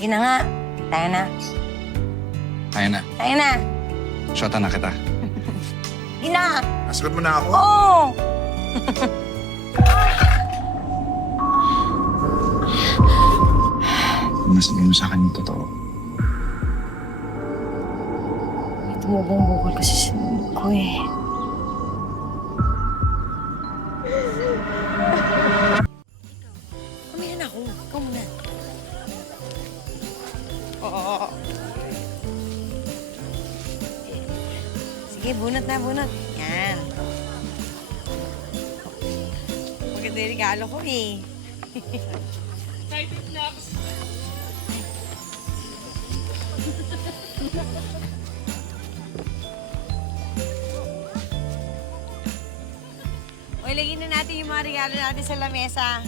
Sige na nga. Tayo na. Kaya na. Tayo na. Shota na kita. Sige na. Nasagot mo na ako. Oo! Masabi mo sa akin yung totoo. May tumubong bukol kasi sa nunod ko eh. Mamaya na ako. Ikaw muna. Oo. Sige, bunot na, bunot. Yan. Maganda yung regalo ko eh. O, ilagay na natin yung mga regalo natin sa lamesa.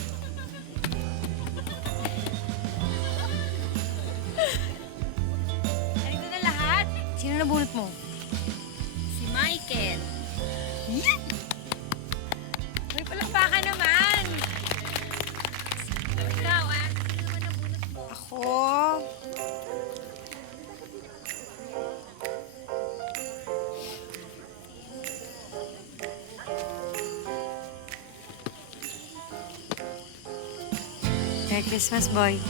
Halika na lahat. Sino nabunot mo? Si Michael. May palakpakan naman. Ikaw, Sino naman nabunot mo? Ako? Merry Christmas, boy.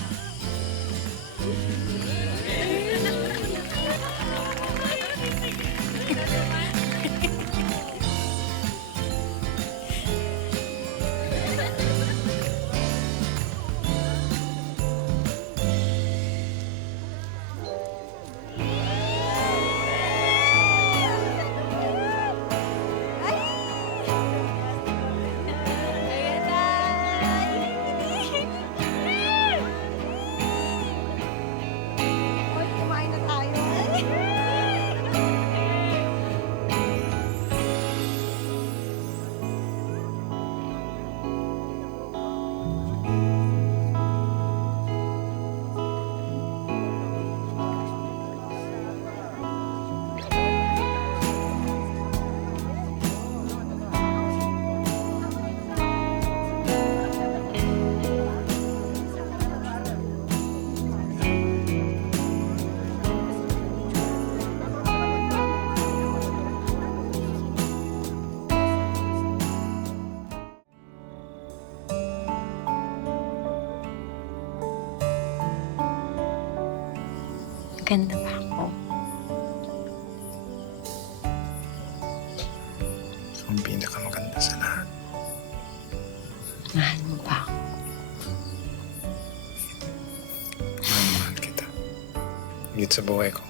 Hoy, kumain na tayo. Ganda ba ako? Ang pinakamaganda sa lahat. Mahal mo ba ako? Mahal kita. Higit sa buhay ko.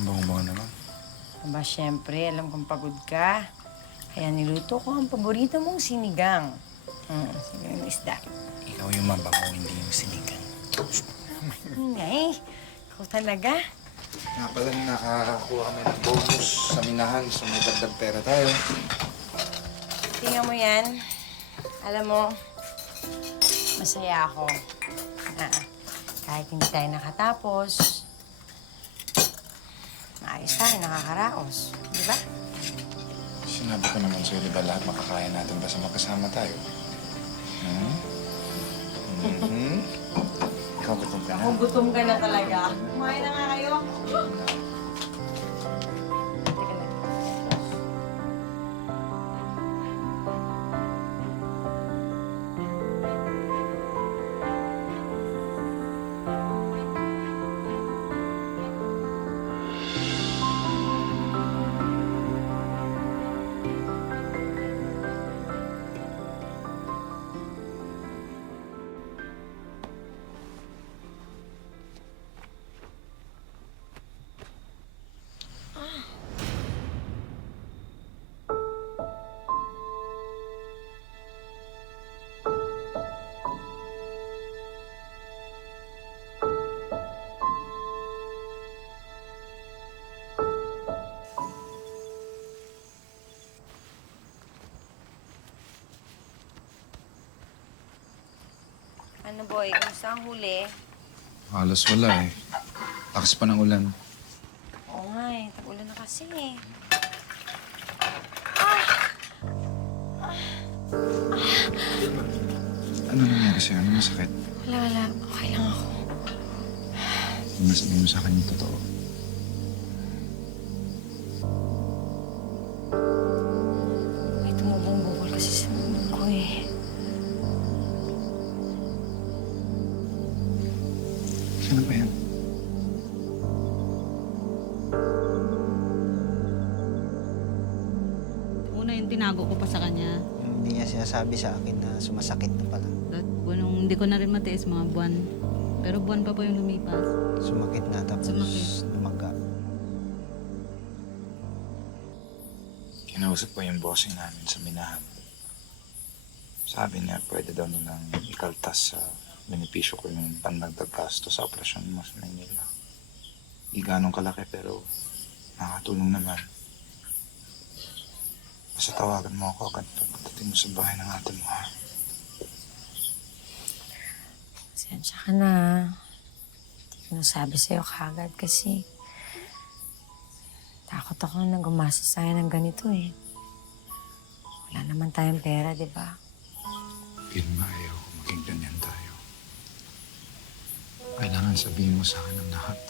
Bong-bong naman. Aba, syempre, alam kong pagod ka. Kaya niluto ko ang paborito mong sinigang. Sinigang ng isda. Ikaw yung mabango, hindi yung sinigang. Ngay, ikaw talaga. Nga pala, nakakakuha kami ng bonus sa minahan, so may dagdag pera tayo. Tingnan mo yan. Alam mo, masaya ako. Kahit hindi tayo nakatapos, maayos tayo, nakakaraos. Di ba? Sinabi ko naman sa'yo, di ba lahat makakaya natin basta magkasama tayo? Ikaw gutom ka na? Kung gutom ka na talaga. Kumain na nga kayo. Teka lang. Ano boy, kamusta ang huli? Halos wala eh. Lakas pa ng ulan. Oo nga eh, tag-ulan na kasi eh. Ano nangyari sa'yo? Ano masakit? Wala. Okay lang ako. Masabi mo sa akin yung totoo. May tumubong bukol kasi sa mundo ko eh. Ano ba yan? Una yung tinago ko pa sa kanya. Hindi niya sinasabi sa akin na sumasakit na pala. Nung hindi ko na rin matiis mga buwan. Pero buwan pa po yung lumipas. Sumakit na tapos Sumakit. lumaga. Kinausap ko yung bossing namin sa minahan. Sabi niya, pwede daw nilang ikaltas sa benepisyo ko yung pandagdag gasto sa operasyon mo sa Manila. Di ganong kalaki pero nakakatulong naman. Basta tawagan mo ako agad pagdating mo sa bahay ng ate mo, ha? Sensya ka na. Hindi ko nasabi sa'yo kagad kasi takot ako na gumastos tayo ng ganito eh. Wala naman tayong pera, di ba? Yun ba, ayaw ko maging ganyan tayo. Kailangan sabihin mo sa akin ang lahat.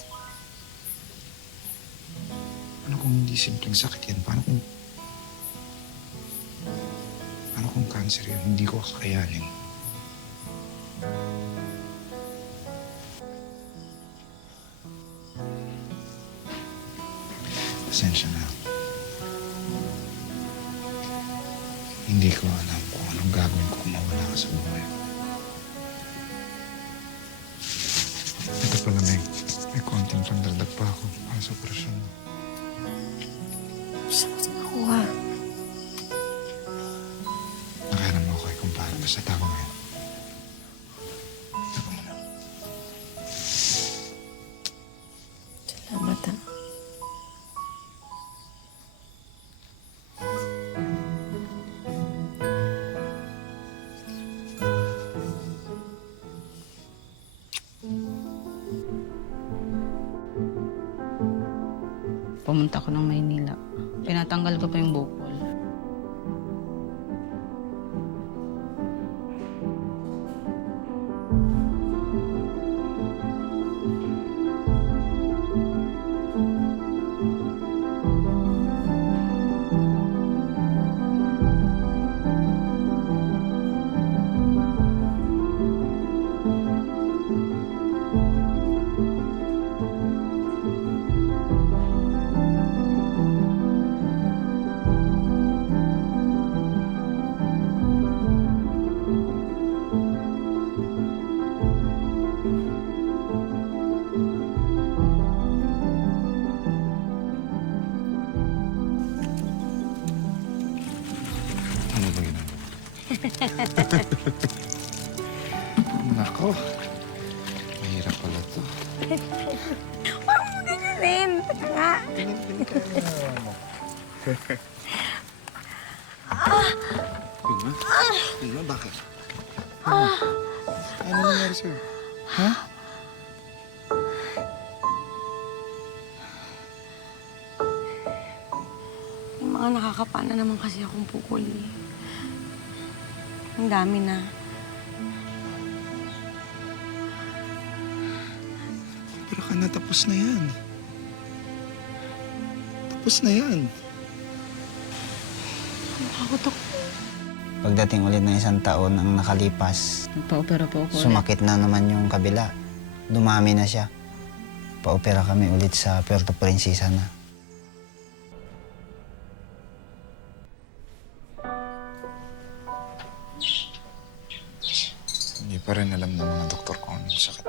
Ano kung hindi simpleng sakit yan? Paano kung cancer yan? Hindi ko kakayanin. Pasensya na. Hindi ko alam kung anong gagawin ko kung mawala ka sa buhay. Ito pala, may konting pandagdag pa ako para sa operasyon mo. Saan ko ito nakuha? Nakahanap mo ako kay kumpare. Basta tago ngayon. Tago mo na. Salamat ah. Pumunta ko ng Maynila. Pinatanggal ko pa yung bukol. Ano ba yun? Nako. Mahirap pala to. Huwag mo ganyanin. Teka nga. Pilma? Pilma, bakit? Ano nangyari sa'yo? Ha? Yung mga nakakapana naman kasi akong pukol eh. Ang dami na. Pero ka na, tapos na yan. Tapos na yan. Takot ako. Pagdating ulit ng 1 taon ang nakalipas, Nagpa-opera po ako. sumakit na naman yung kabila. Dumami na siya. Pa-opera kami ulit sa Puerto Princesa na. Hindi pa rin alam ng mga doktor kung anong sakit.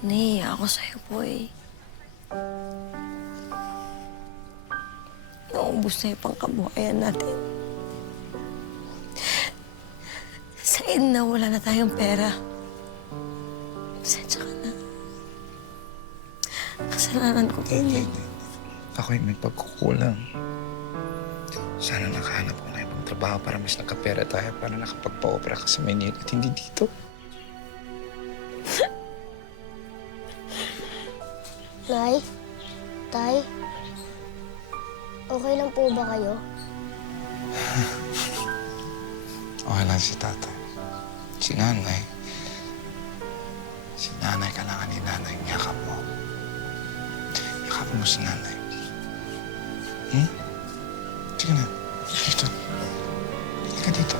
Nahiya ako sa'yo, boy. Naubos na yung pangkabuhayan natin. Sa na wala na tayong pera. Pasensya ka na. Kasalanan ko din eh. Ako'y may pagkukulang. Sana nakahanap ko na yung nagtatrabaho para mas nakapera tayo para nakapagpa-opera ka sa Maynila at hindi dito. Nay, Tay, okay lang po ba kayo? Okay lang si tatay. Si nanay. Si nanay, kailangan ni nanay. Yakap mo. Yakap mo si nanay. Sige na. Dito. Hindi ka dito.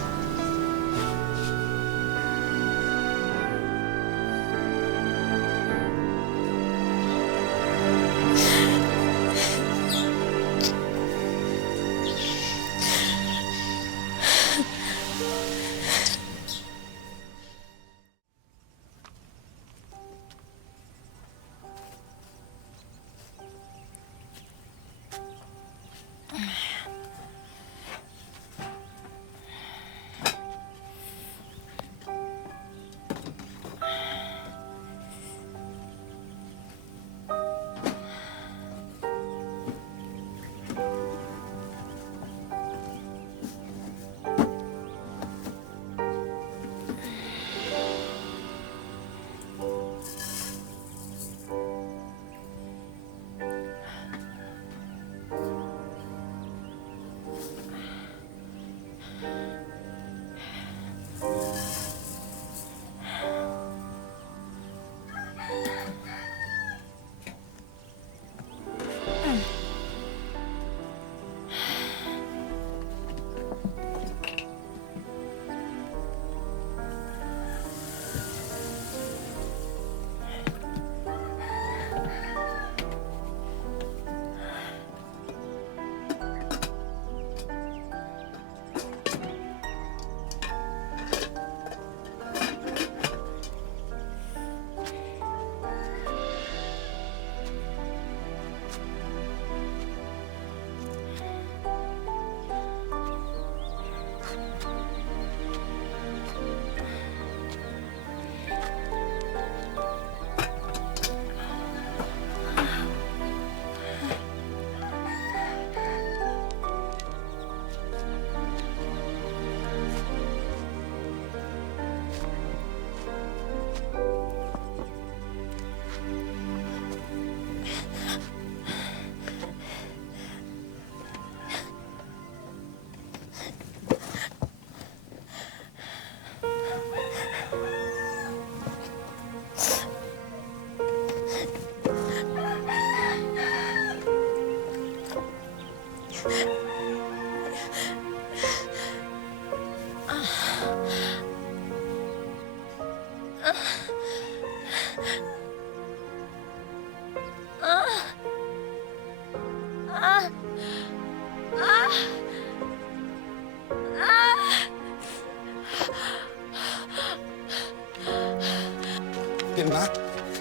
Pilma?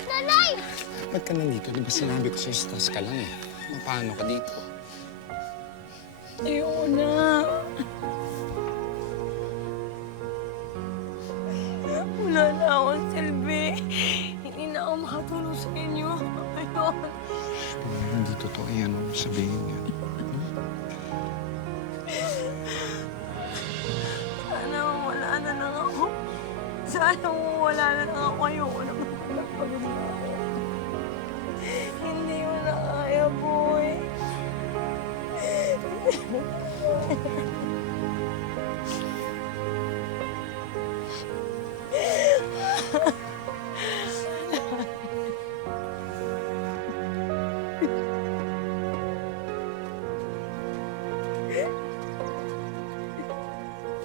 Nanay! Ba't ka nandito? Di ba sinabi ko sa'yo, stress ka lang eh. Paano ka dito? Ayoko na. Wala na akong silbi. Hindi na ako makatulong sa inyo. Ayoko. Pilma, hindi totoo yan. Huwag mo sabihin yan. Sana wala na lang ako. Sana wala na lang ako. Ayoko na magpapagod na ako. Hindi mo na kaya, boy.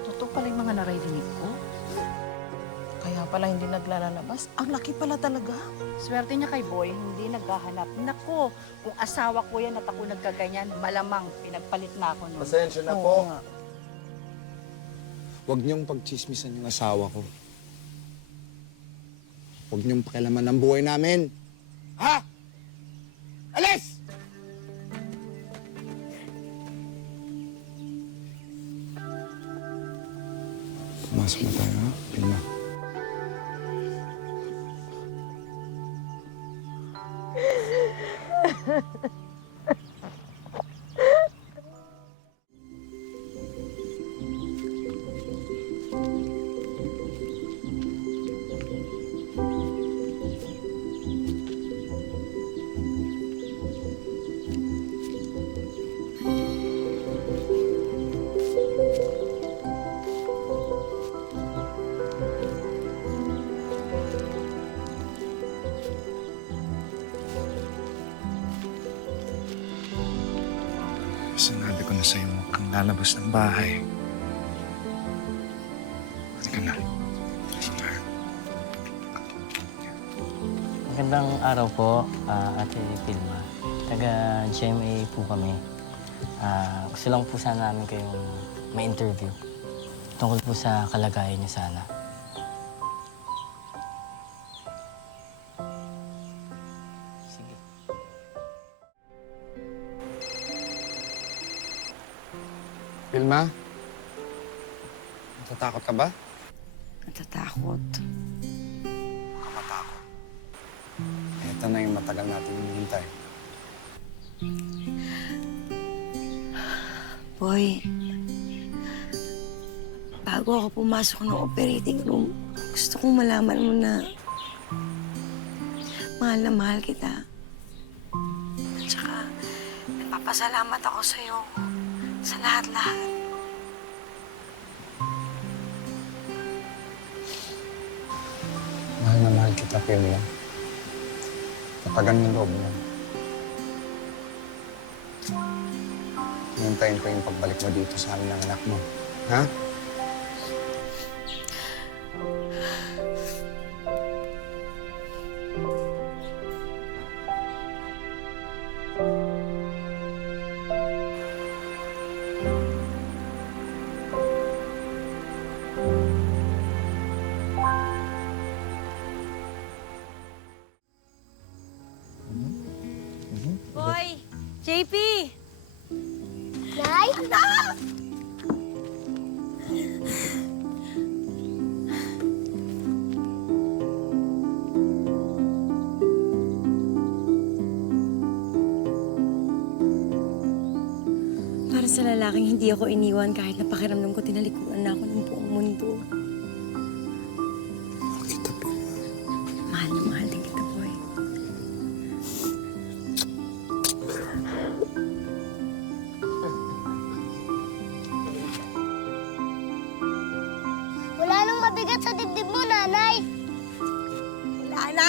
Totoo pala yung mga naririnig ko. Kaya pala hindi naglalabas. Ang laki pala talaga. Swerte niya kay Boy, hindi naghahanap. Nako, kung asawa ko yan at ako nagkaganyan, malamang pinagpalit na ako nun. Pasensya na Oo po. nga. Huwag niyong pagchismisan yung asawa ko. Huwag niyong pakialaman ng buhay namin. Ha? Alis! Pumasok na tayo, ha? Pilma. ko na sa'yo kang lalabas ng bahay. Halika na. Smile. Magandang araw po, Ate Pilma. Taga GMA po kami. Gusto lang po sana namin kayong ma-interview. Tungkol po sa kalagayan niyo sana. Sige. Pilma? Natatakot ka ba? Natatakot. Kamatakot. Ito na yung matagal natin hinihintay. Boy, bago ako pumasok ng operating room, gusto kong malaman mo na mahal kita. At saka, nagpapasalamat ako sa'yo sa lahat-lahat. Mahal na mahal kita, Pilma. Tatagan mo loob mo. Hintayin ko yung pagbalik mo dito sa amin ng anak mo. Ha? Boy! JP! Nay? Para sa lalaking hindi ako iniwan kahit napakiramdam ko tinalikuran na ako ng buong mundo. Kita, Pilma. Mahal na mahal din kita, boy. Wala nang mabigat sa dibdib mo, nanay. Wala na!